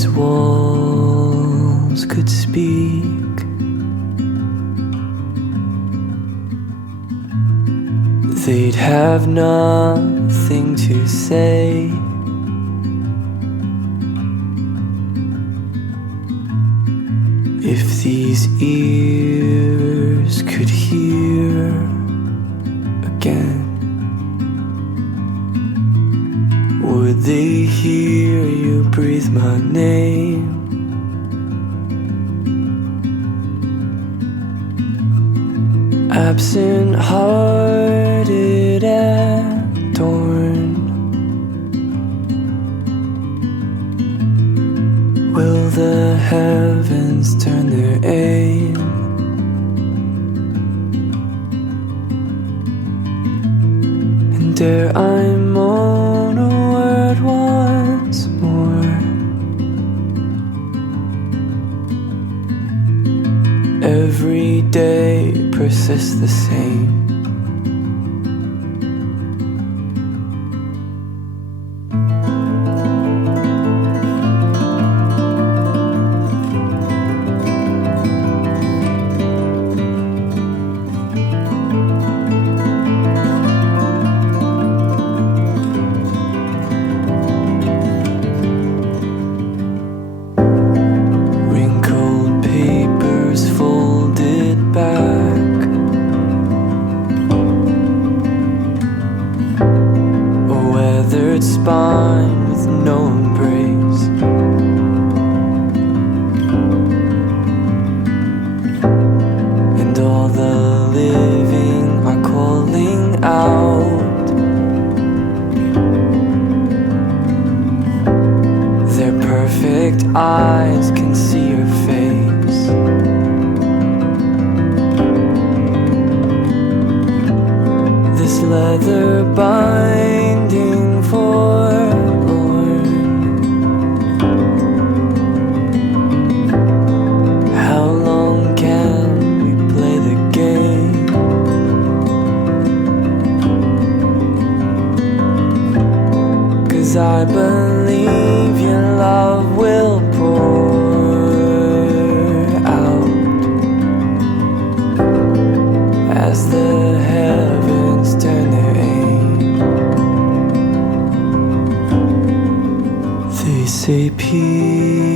these walls could speak, they'd have nothing to say. If these ears could hear again, would they hear you breathe my name? Absent-hearted at dawn, will the heavens turn their aim? And dare I moan a word once more? Every day persists the same. Spine with no embrace, and all the living are calling out. Their perfect eyes can see your face. This leather binding forlorn, how long can we play the game? Cause I believe your love will pour out as the heavens turn their aim. They say peace